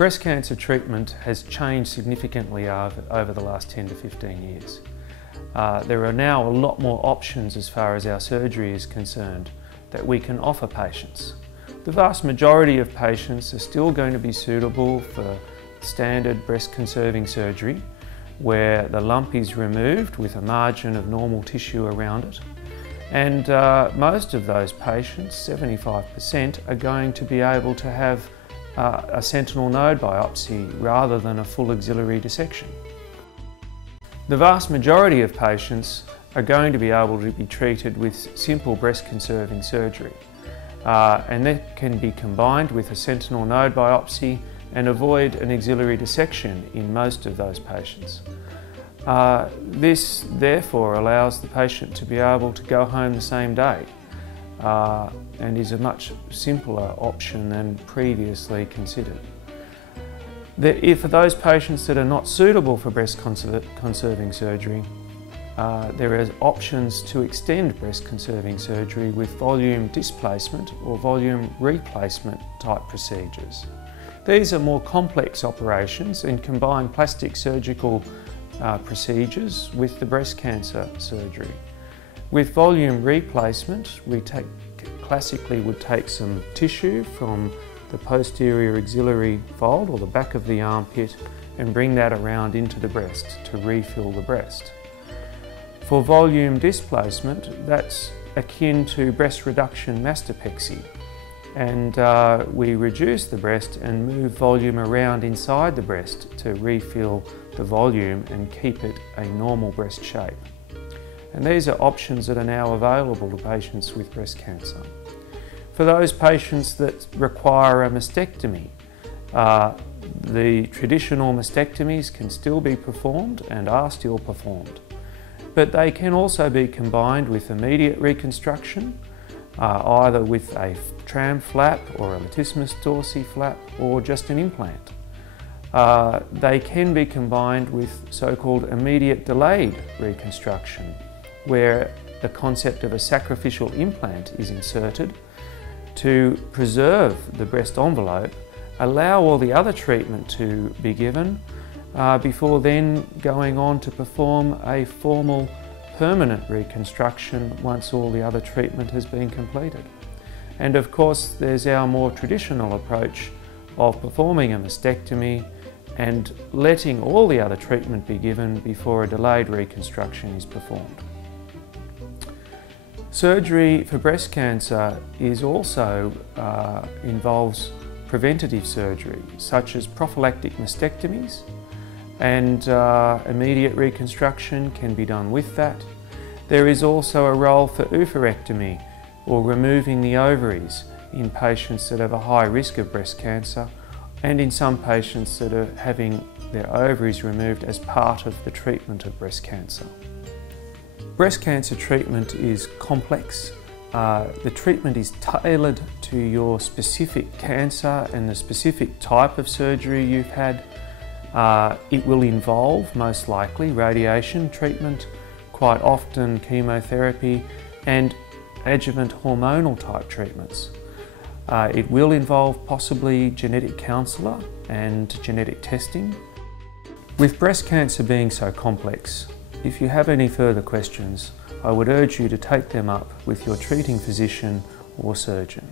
Breast cancer treatment has changed significantly over the last 10 to 15 years. There are now a lot more options as far as our surgery is concerned that we can offer patients. The vast majority of patients are still going to be suitable for standard breast conserving surgery, where the lump is removed with a margin of normal tissue around it. And most of those patients, 75%, are going to be able to have a sentinel node biopsy rather than a full axillary dissection. The vast majority of patients are going to be able to be treated with simple breast conserving surgery, and that can be combined with a sentinel node biopsy and avoid an axillary dissection in most of those patients. This therefore allows the patient to be able to go home the same day and is a much simpler option than previously considered. For those patients that are not suitable for breast conserving surgery, there are options to extend breast conserving surgery with volume displacement or volume replacement type procedures. These are more complex operations and combine plastic surgical procedures with the breast cancer surgery. With volume replacement, we classically would take some tissue from the posterior axillary fold or the back of the armpit and bring that around into the breast to refill the breast. For volume displacement, that's akin to breast reduction mastopexy, and we reduce the breast and move volume around inside the breast to refill the volume and keep it a normal breast shape. And these are options that are now available to patients with breast cancer. For those patients that require a mastectomy, the traditional mastectomies can still be performed and are still performed, but they can also be combined with immediate reconstruction, either with a tram flap or a latissimus dorsi flap or just an implant. They can be combined with so-called immediate delayed reconstruction, where the concept of a sacrificial implant is inserted to preserve the breast envelope, allow all the other treatment to be given before then going on to perform a formal permanent reconstruction once all the other treatment has been completed. And of course there's our more traditional approach of performing a mastectomy and letting all the other treatment be given before a delayed reconstruction is performed. Surgery for breast cancer also involves preventative surgery, such as prophylactic mastectomies, and immediate reconstruction can be done with that. There is also a role for oophorectomy, or removing the ovaries, in patients that have a high risk of breast cancer, and in some patients that are having their ovaries removed as part of the treatment of breast cancer. Breast cancer treatment is complex. The treatment is tailored to your specific cancer and the specific type of surgery you've had. It will involve, most likely, radiation treatment, quite often chemotherapy, and adjuvant hormonal type treatments. It will involve possibly genetic counsellor and genetic testing. With breast cancer being so complex, if you have any further questions, I would urge you to take them up with your treating physician or surgeon.